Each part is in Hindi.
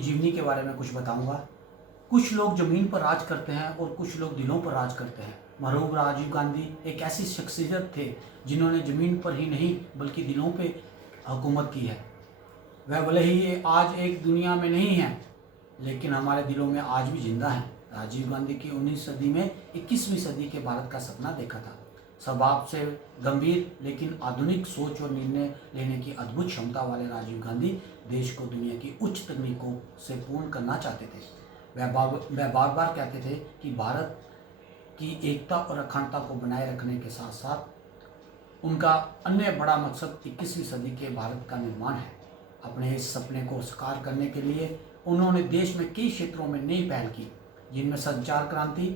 जीवनी के बारे में कुछ बताऊंगा। कुछ लोग ज़मीन पर राज करते हैं और कुछ लोग दिलों पर राज करते हैं। मरहूम राजीव गांधी एक ऐसी शख्सियत थे जिन्होंने ज़मीन पर ही नहीं बल्कि दिलों पे हुकूमत की है। वह भले ही ये आज एक दुनिया में नहीं है, लेकिन हमारे दिलों में आज भी जिंदा हैं। राजीव गांधी की 19वीं सदी में 21वीं सदी के भारत का सपना देखा था। स्वभाव से गंभीर लेकिन आधुनिक सोच और निर्णय लेने की अद्भुत क्षमता वाले राजीव गांधी देश को दुनिया की उच्च तकनीकों से पूर्ण करना चाहते थे। वह बार बार कहते थे कि भारत की एकता और अखंडता को बनाए रखने के साथ साथ उनका अन्य बड़ा मकसद 21वीं सदी के भारत का निर्माण है। अपने इस सपने को साकार करने के लिए उन्होंने देश में कई क्षेत्रों में नई पहल की, जिनमें संचार क्रांति,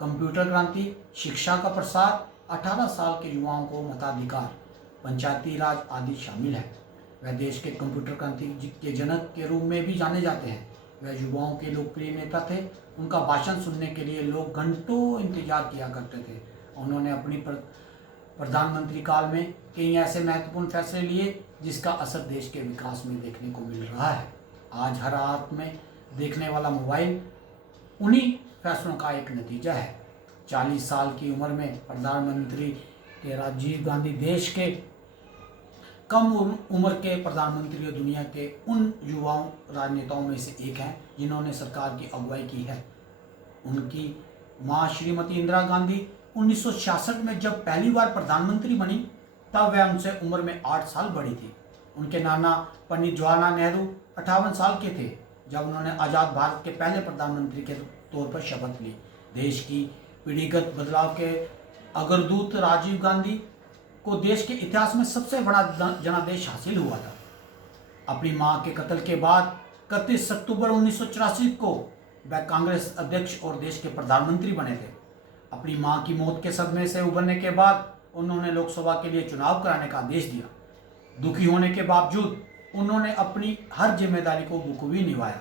कंप्यूटर क्रांति, शिक्षा का प्रसार, 18 साल के युवाओं को मताधिकार, पंचायती राज आदि शामिल है। वह देश के कंप्यूटर क्रांति के जनक के रूप में भी जाने जाते हैं। वह युवाओं के लोकप्रिय नेता थे। उनका भाषण सुनने के लिए लोग घंटों इंतजार किया करते थे। उन्होंने अपनी प्रधानमंत्री काल में कई ऐसे महत्वपूर्ण फैसले लिए जिसका असर देश के विकास में देखने को मिल रहा है। आज हर हाथ में देखने वाला मोबाइल उन्हीं फैसलों का एक नतीजा है। 40 साल की उम्र में प्रधानमंत्री के राजीव गांधी देश के कम उम्र के प्रधानमंत्री और दुनिया के उन युवाओं राजनेताओं में से एक हैं जिन्होंने सरकार की अगुवाई की है। उनकी मां श्रीमती इंदिरा गांधी 1966 में जब पहली बार प्रधानमंत्री बनी तब वह उनसे उम्र में 8 साल बड़ी थी। उनके नाना पंडित जवाहरलाल नेहरू 58 साल के थे जब उन्होंने आज़ाद भारत के पहले प्रधानमंत्री के तौर पर शपथ ली। देश की पीढ़ीगत बदलाव के अग्रदूत राजीव गांधी को देश के इतिहास में सबसे बड़ा जनादेश हासिल हुआ था। अपनी मां के कत्ल के बाद 31 अक्टूबर 1984 को वह कांग्रेस अध्यक्ष और देश के प्रधानमंत्री बने थे। अपनी मां की मौत के सदमे से उभरने के बाद उन्होंने लोकसभा के लिए चुनाव कराने का आदेश दिया। दुखी होने के बावजूद उन्होंने अपनी हर जिम्मेदारी को बखूबी निभाया।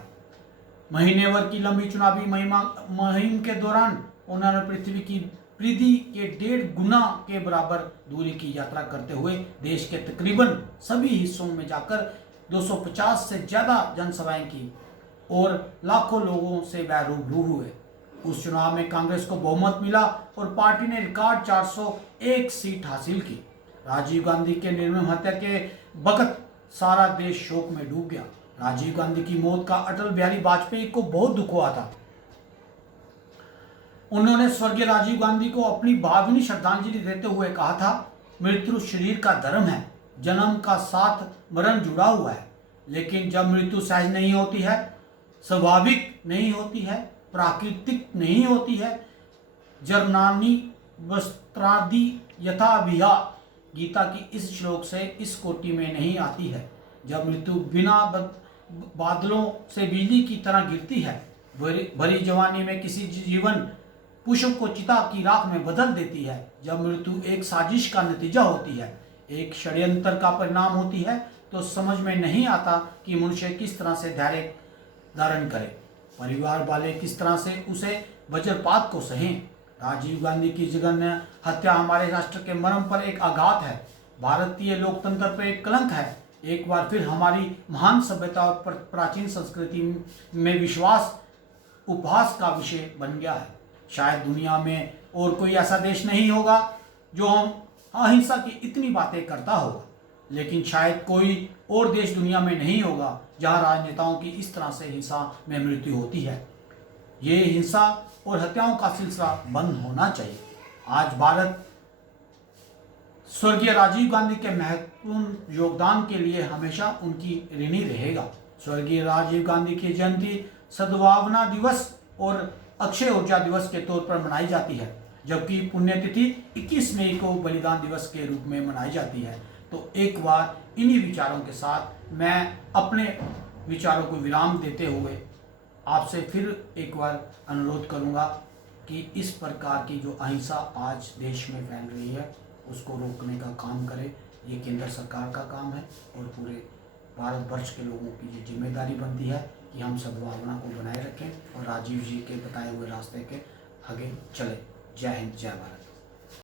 महीने भर की लंबी चुनावी मुहिम के दौरान उन्होंने पृथ्वी की परिधि के 1.5 गुना के बराबर दूरी की यात्रा करते हुए देश के तकरीबन सभी हिस्सों में जाकर 250 से ज़्यादा जनसभाएं की और लाखों लोगों से वह रूबरू हुए। उस चुनाव में कांग्रेस को बहुमत मिला और पार्टी ने रिकॉर्ड 401 सीट हासिल की। राजीव गांधी के निर्मम हत्या के वक्त सारा देश शोक में डूब गया। राजीव गांधी की मौत का अटल बिहारी वाजपेयी को बहुत दुख हुआ था। उन्होंने स्वर्गीय राजीव गांधी को अपनी भावनीय श्रद्धांजलि देते हुए कहा था, मृत्यु शरीर का धर्म है, जन्म का साथ मरण जुड़ा हुआ है, लेकिन जब मृत्यु सहज नहीं होती है, स्वाभाविक नहीं होती है, प्राकृतिक नहीं होती है, जरनानी वस्त्रादि यथा विहा गीता की इस श्लोक से इस कोटि में नहीं आती है। जब मृत्यु बिना बादलों से बिजली की तरह गिरती है, भरी जवानी में किसी जीवन पुष्प को चिता की राख में बदल देती है। जब मृत्यु एक साजिश का नतीजा होती है, एक षड्यंत्र का परिणाम होती है, तो समझ में नहीं आता कि मनुष्य किस तरह से धैर्य धारण करे, परिवार वाले किस तरह से उसे वज्रपात को सहें। राजीव गांधी की जघन्य हत्या हमारे राष्ट्र के मर्म पर एक आघात है, भारतीय लोकतंत्र पर एक कलंक है। एक बार फिर हमारी महान सभ्यता और प्राचीन संस्कृति में विश्वास उपहास का विषय बन गया है। शायद दुनिया में और कोई ऐसा देश नहीं होगा जो हम अहिंसा की इतनी बातें करता होगा, लेकिन शायद कोई और देश दुनिया में नहीं होगा जहां राजनेताओं की इस तरह से हिंसा में मृत्यु होती है। ये हिंसा और हत्याओं का सिलसिला बंद होना चाहिए। आज भारत स्वर्गीय राजीव गांधी के महत्वपूर्ण योगदान के लिए हमेशा उनकी ऋणी रहेगा। स्वर्गीय राजीव गांधी की जयंती सद्भावना दिवस और अक्षय ऊर्जा दिवस के तौर पर मनाई जाती है, जबकि पुण्यतिथि 21 मई को बलिदान दिवस के रूप में मनाई जाती है। तो एक बार इन्हीं विचारों के साथ मैं अपने विचारों को विराम देते हुए आपसे फिर एक बार अनुरोध करूंगा कि इस प्रकार की जो अहिंसा आज देश में फैल रही है उसको रोकने का काम करें। ये केंद्र सरकार का काम है और पूरे भारतवर्ष के लोगों की ये जिम्मेदारी बनती है कि हम सद्भावना को बनाए रखें और राजीव जी के बताए हुए रास्ते के आगे चले। जय हिंद, जय भारत।